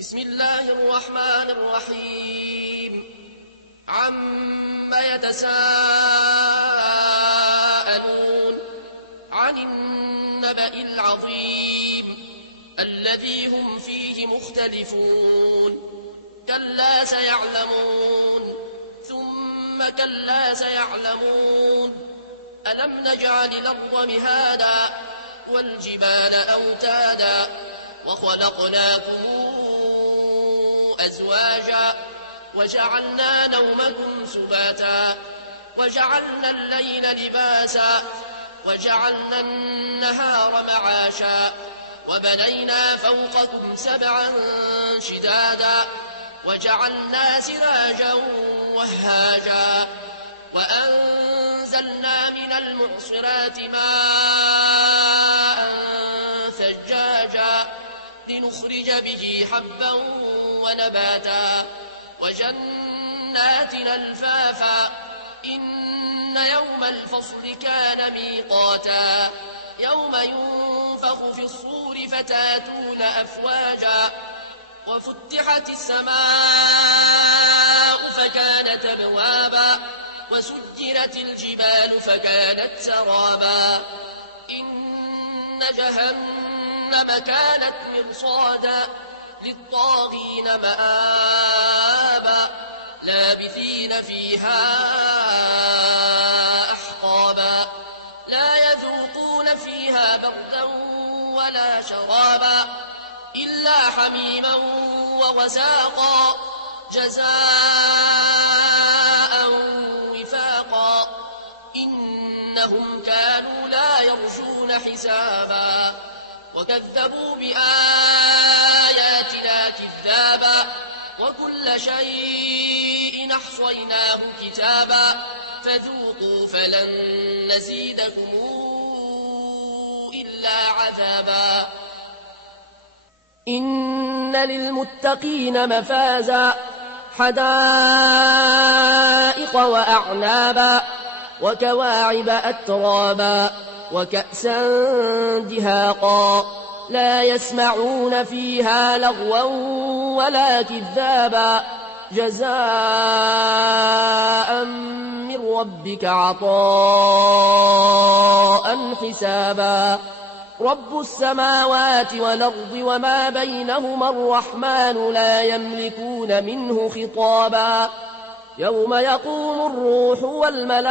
بسم الله الرحمن الرحيم عم يتساءلون عن النبأ العظيم الذي هم فيه مختلفون كلا سيعلمون ثم كلا سيعلمون ألم نجعل الأرض مهادا والجبال أوتادا وخلقناكم أزواجا وجعلنا نومكم سباتا وجعلنا الليل لباسا وجعلنا النهار معاشا وبنينا فوقكم سبعا شدادا وجعلنا سراجا وهاجا وأنزلنا من المعصرات ماء ثجاجا لنخرج به حبا ونباتا وجنات ألفافا إن يوم الفصل كان ميقاتا يوم ينفخ في الصور فتاتون أفواجا وفتحت السماء فكانت أبوابا وسجرت الجبال فكانت سرابا إن جهنم كانت مرصادا للطاغين مآبا لابثين فيها أحقابا لا يذوقون فيها بردا ولا شرابا إلا حميما وغساقا جزاء وفاقا إنهم كانوا لا يرجون حسابا وكذبوا بآياتنا كذابا وكل شيء أحصيناه كتابا فذوقوا فلن نزيدكم إلا عذابا إن للمتقين مفازا حدائق وأعنابا وكواعب أترابا وكأسا دهاقا لا يسمعون فيها لغوا ولا كذابا جزاء من ربك عطاء حسابا رب السماوات والأرض وما بينهما الرحمن لا يملكون منه خطابا يوم يقوم الروح والملائكة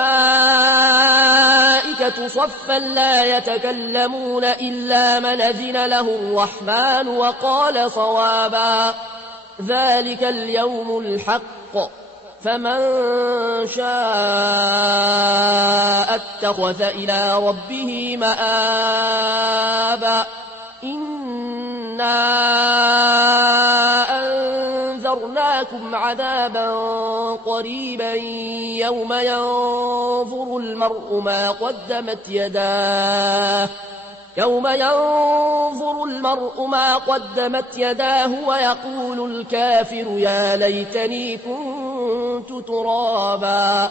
صفا لا يتكلمون إلا من أذن له الرحمن وقال صوابا ذلك اليوم الحق فمن شاء اتخذ إلى ربه مآبا إنا أنذرناكم عذابا قريبا يوم ينظر المرء ما قدمت يداه ويقول الكافر يا ليتني كنت ترابا